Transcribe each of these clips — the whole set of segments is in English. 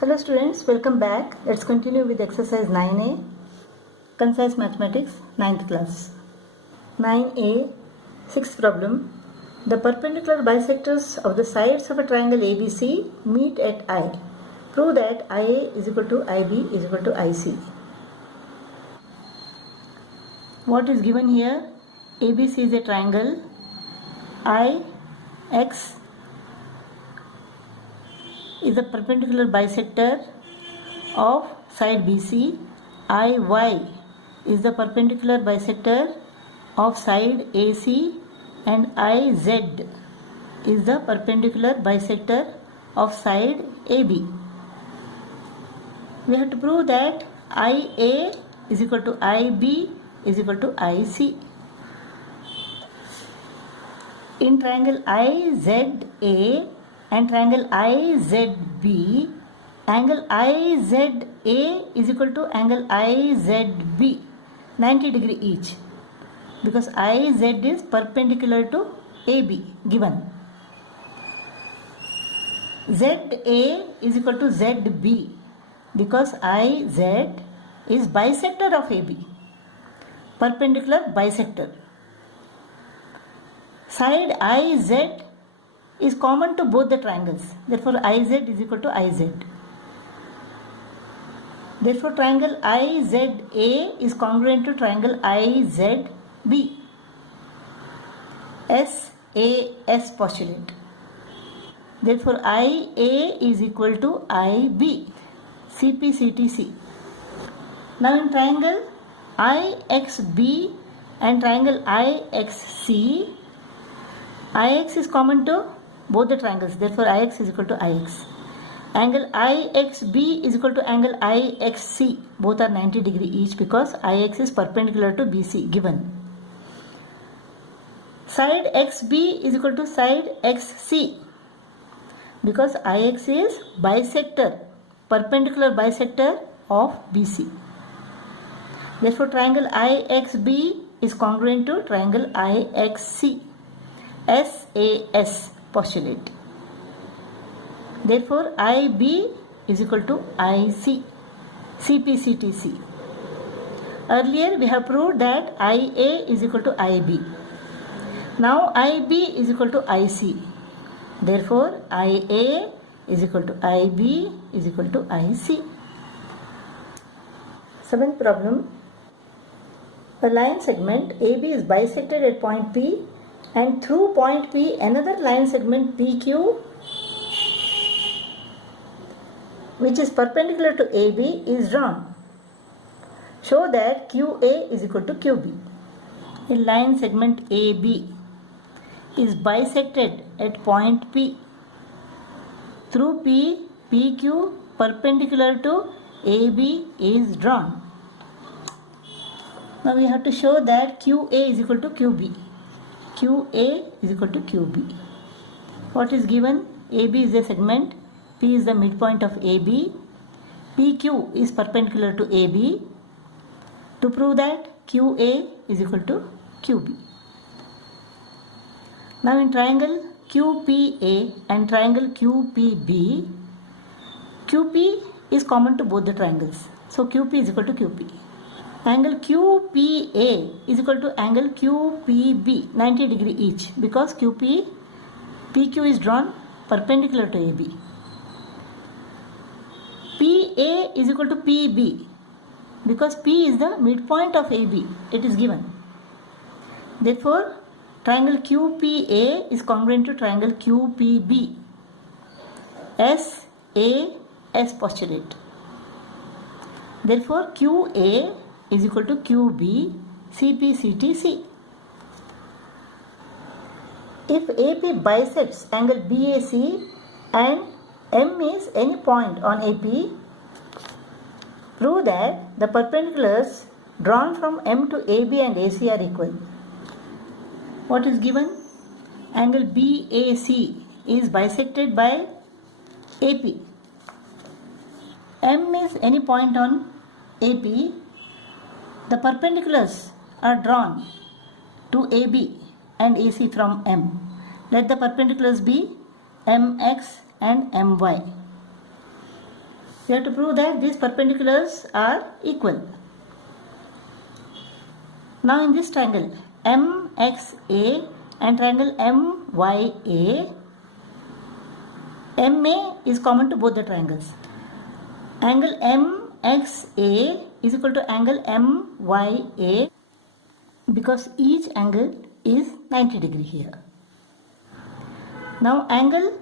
Hello students, welcome back. Let's continue with exercise 9a, Concise Mathematics, 9th class. 9a, 6th problem. The perpendicular bisectors of the sides of a triangle ABC meet at I. Prove that IA is equal to IB is equal to IC. What is given here? ABC is a triangle. IX is the perpendicular bisector of side BC. IY is the perpendicular bisector of side AC, and IZ is the perpendicular bisector of side AB. We have to prove that IA is equal to IB is equal to IC. In triangle IZA and triangle IZB, angle IZA is equal to angle IZB, 90 degree each, because IZ is perpendicular to AB given. ZA is equal to ZB, because IZ is bisector of AB, perpendicular bisector. Side IZ is common to both the triangles. Therefore, IZ is equal to IZ. Therefore, triangle IZA is congruent to triangle IZB. SAS postulate. Therefore, IA is equal to IB. CPCTC. Now, in triangle IXB and triangle IXC, IX is common to both the triangles. Therefore, IX is equal to IX. Angle IXB is equal to angle IXC. Both are 90 degree each, because IX is perpendicular to BC given. Side XB is equal to side XC, because IX is bisector, perpendicular bisector of BC. Therefore, triangle IXB is congruent to triangle IXC. SAS postulate. Therefore, IB is equal to IC. CPCTC. Earlier we have proved that IA is equal to IB. Now IB is equal to IC. Therefore, IA is equal to IB is equal to IC. Seventh problem. A line segment AB is bisected at point P, and through point P another line segment PQ, which is perpendicular to AB, is drawn. Show that QA is equal to QB. A line segment AB is bisected at point P. Through P, PQ perpendicular to AB is drawn. Now we have to show that QA is equal to QB. QA is equal to QB. What is given? AB is a segment, P is the midpoint of AB, PQ is perpendicular to AB. To prove that, QA is equal to QB. Now in triangle QPA and triangle QPB, QP is common to both the triangles. So QP is equal to QP. Angle QPA is equal to angle QPB, 90 degree each, because PQ is drawn perpendicular to AB. PA is equal to PB, because P is the midpoint of AB. It is given. Therefore, triangle QPA is congruent to triangle QPB. SAS postulate. Therefore, QA is equal to QB. CPCTC. If AP bisects angle BAC and M is any point on AP, prove that the perpendiculars drawn from M to AB and AC are equal. What is given? Angle BAC is bisected by AP. M is any point on AP. The perpendiculars are drawn to AB and AC from M. Let the perpendiculars be MX and My. We have to prove that these perpendiculars are equal. Now in this triangle MXA and triangle MYA, MA is common to both the triangles. Angle MXA is equal to angle MYA because each angle is 90 degree here. Now angle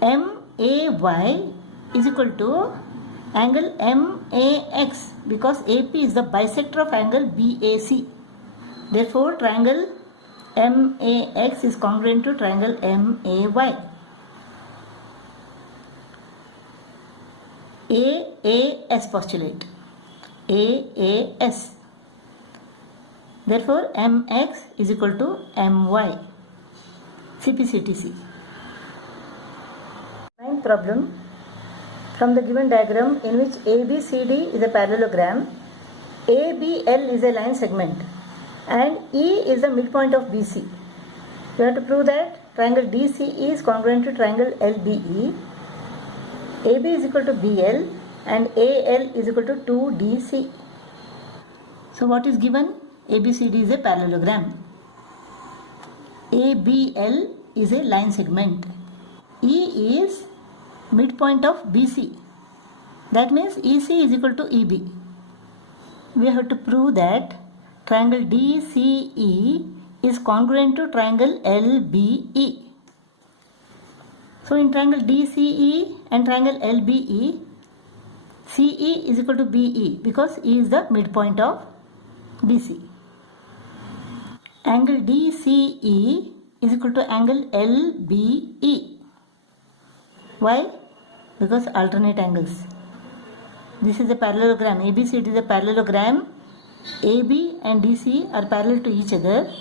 MAY is equal to angle MAX because AP is the bisector of angle BAC. Therefore triangle MAX is congruent to triangle MAY. AAS postulate. AAS. Therefore MX is equal to MY. CPCTC. Ninth problem. From the given diagram in which ABCD is a parallelogram, ABL is a line segment and E is the midpoint of BC. We have to prove that triangle DCE is congruent to triangle LBE. AB is equal to BL and AL is equal to 2DC. So what is given? ABCD is a parallelogram. ABL is a line segment. E is midpoint of BC. That means EC is equal to EB. We have to prove that triangle DCE is congruent to triangle LBE. So in triangle DCE and triangle LBE, CE is equal to BE because E is the midpoint of BC. Angle DCE is equal to angle LBE. Why? Because alternate angles. This is a parallelogram. ABCD is a parallelogram. AB and DC are parallel to each other.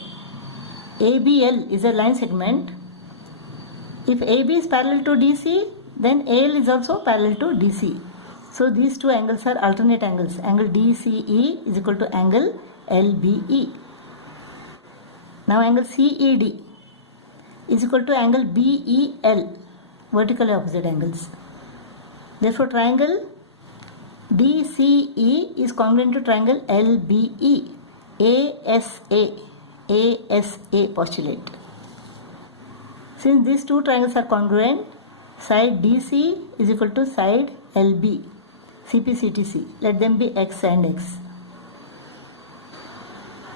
ABL is a line segment. If AB is parallel to DC, then AL is also parallel to DC. So these two angles are alternate angles. Angle DCE is equal to angle LBE. Now angle CED is equal to angle BEL, vertically opposite angles. Therefore triangle DCE is congruent to triangle LBE. ASA postulate. Since these two triangles are congruent, side DC is equal to side LB. CPCTC. Let them be X and X.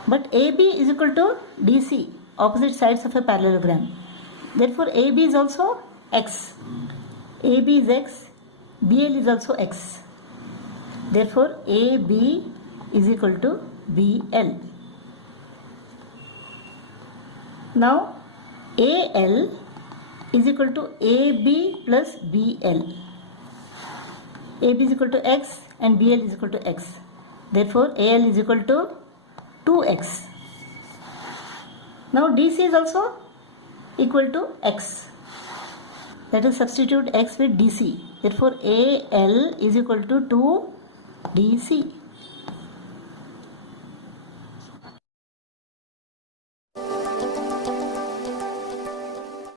But AB is equal to DC, opposite sides of a parallelogram. Therefore AB is also X. AB is X. BL is also X. Therefore AB is equal to BL. Now AL is equal to AB plus BL. AB is equal to X and BL is equal to X. Therefore AL is equal to 2X. Now DC is also equal to X. Let us substitute X with DC. Therefore AL is equal to 2DC.